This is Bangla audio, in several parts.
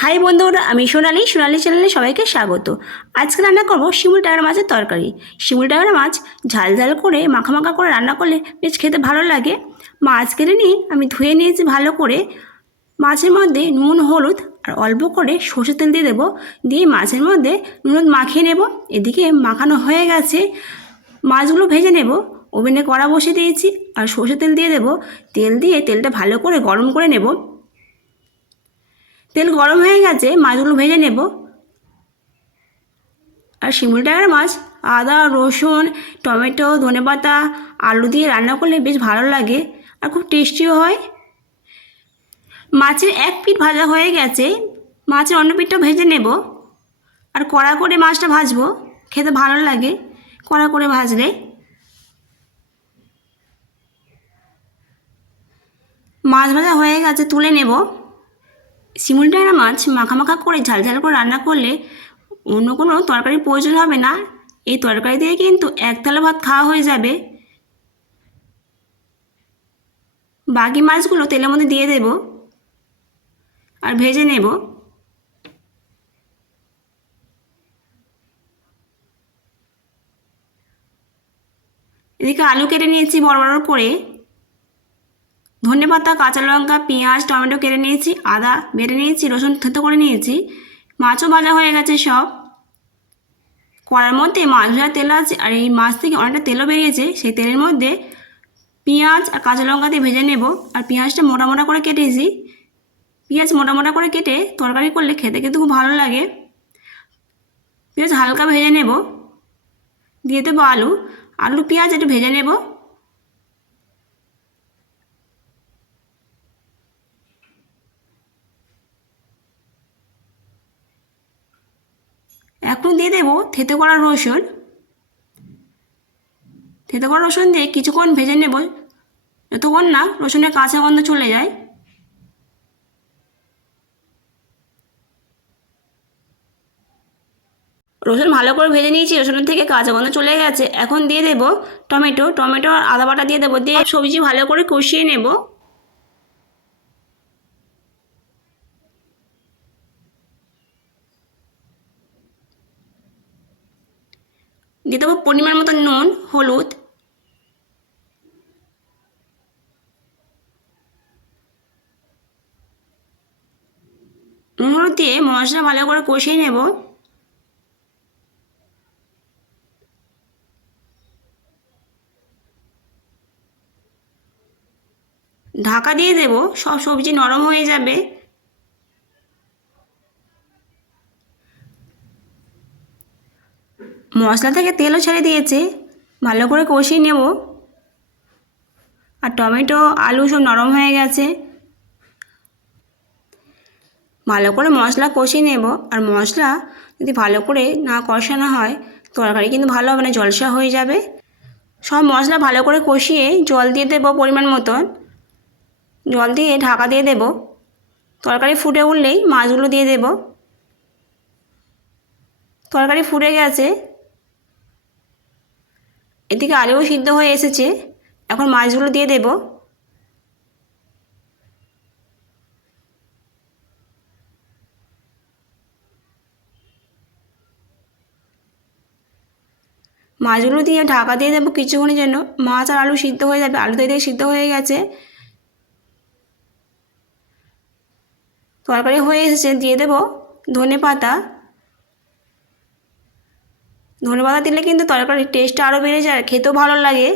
হাই বন্ধুরা, আমি সোনালি। সোনালি চ্যানেলে সবাইকে স্বাগত। আজকে রান্না করব শিমুল টাকার মাছের তরকারি। শিমুল টাকার মাছ ঝাল ঝাল করে, মাখা মাখা করে রান্না করলে বেশ খেতে ভালো লাগে। মাছ কেটে নিয়ে আমি ধুয়ে নিয়েছি ভালো করে। মাছের মধ্যে নুন, হলুদ আর অল্প করে সর্ষে তেল দিয়ে দেবো। দিয়ে মাছের মধ্যে নুন মাখিয়ে নেব। এদিকে মাখানো হয়ে গেছে। মাছগুলো ভেজে নেব। ওভেনে কড়া বসিয়ে দিয়েছি আর সর্ষে তেল দিয়ে দেবো। তেল দিয়ে তেলটা ভালো করে গরম করে নেব। তেল গরম হয়ে গেছে, মাছগুলো ভেজে নেব। আর শিমুল টাকার মাছ, আদা, রসুন, টমেটো, ধনেপাতা, আলু দিয়ে রান্না করলে বেশ ভালো লাগে আর খুব টেস্টিও হয়। মাছের এক পিঠ ভাজা হয়ে গেছে, মাছের অন্য পিঠটা ভেজে নেব। আর কড়া করে মাছটা ভাজবো, খেতে ভালো লাগে কড়া করে ভাজলে। মাছ ভাজা হয়ে গেছে, তুলে নেব। শিমুল ট্যাংরা মাছ মাখা করে ঝাল ঝাল করে রান্না করলে অন্য কোনো তরকারির প্রয়োজন হবে না। এই তরকারি দিয়ে কিন্তু এক থালা ভাত খাওয়া হয়ে যাবে। বাকি মাছগুলো তেলের মধ্যে দিয়ে দেব আর ভেজে নেব। এদিকে আলু কেটে নিয়েছি বড় বড় করে। ধনে পাতা, কাঁচা লঙ্কা, পেঁয়াজ, টমেটো কেটে নিয়েছি, আদা বেড়ে নিয়েছি, রসুন থেতো করে নিয়েছি, মাছও ভাজা হয়ে গেছে সব। কড়ার মধ্যে মাছ ভাজা তেল আছে, আর এই মাছ থেকে অনেকটা তেলও বেরিয়েছে, সেই তেলের মধ্যে পেঁয়াজ আর কাঁচা লঙ্কা দিয়ে ভেজে নেব, আর পেঁয়াজটা মোটা মোটা করে কেটেছি। পেঁয়াজ মোটা মোটা করে কেটে তরকারি করলে খেতে কিন্তু খুব ভালো লাগে। পেঁয়াজ হালকা ভেজে নেব, দিয়ে দেবো আলু। আলু পেঁয়াজ একটু ভেজে নেব এখন দিয়ে দেবো থেতে করা রসুন। থেতে করা রসুন দিয়ে কিছুক্ষণ ভেজে নেব। যতক্ষণ না রসুনের কাঁচা গন্ধ চলে যায়। রসুন ভালো করে ভেজে নিয়েছি, রসুনের থেকে কাঁচা গন্ধ চলে গেছে। এখন দিয়ে দেব টমেটো। টমেটো আর আদা বাটা দিয়ে দেবো। দিয়ে সবজি ভালো করে কষিয়ে নেব। দিয়ে দেবো পরিমাণ মতো নুন, হলুদ। নুন দিয়ে মশলা ভালো করে কষিয়ে নেব। ঢাকা দিয়ে দেব, সব সবজি নরম হয়ে যাবে। মশলা থেকে তেলও ছেড়ে দিয়েছে। ভালো করে কষিয়ে নেব। আর টমেটো, আলু সব নরম হয়ে গেছে। ভালো করে মশলা কষিয়ে নেব। আর মশলা যদি ভালো করে না কষানো হয়, তরকারি কিন্তু ভালো হবে না, জলসা হয়ে যাবে। সব মশলা ভালো করে কষিয়ে জল দিয়ে দেবো পরিমাণ মতন। জল দিয়ে ঢাকা দিয়ে দেব। তরকারি ফুটে উঠলেই মাছগুলো দিয়ে দেব। তরকারি ফুটে গেছে। এদিকে আলুও সিদ্ধ হয়ে এসেছে। এখন মাছগুলো দিয়ে দেব। মাছগুলো দিয়ে ঢাকা দিয়ে দেবো কিছুক্ষণের জন্য। মাছ আর আলু সিদ্ধ হয়ে যাবে। আলু দিয়ে সিদ্ধ হয়ে গেছে। তরকারি হয়ে এসেছে। দিয়ে দেব ধনে পাতা। ধনে পাতা দিলে কিন্তু তরকারির টেস্টটা আরও বেড়ে যায়, খেতেও ভালো লাগে।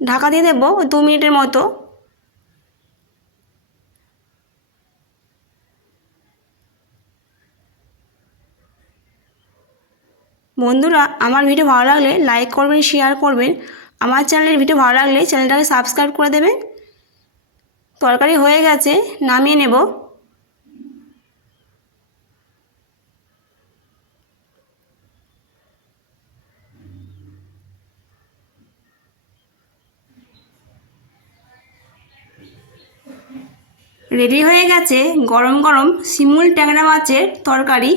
ঢাকা দিয়ে দেবো দু মিনিটের মতো। বন্ধুরা, আমার ভিডিও ভালো লাগলে লাইক করবেন শেয়ার করবেন। আমার চ্যানেলের ভিডিও ভালো লাগলে চ্যানেলটাকে সাবস্ক্রাইব করে দেবেন। তরকারি হয়ে গেছে, নামিয়ে নেব। রেডি হয়ে গেছে গরম গরম শিমুল ট্যাংরা মাছের তরকারি।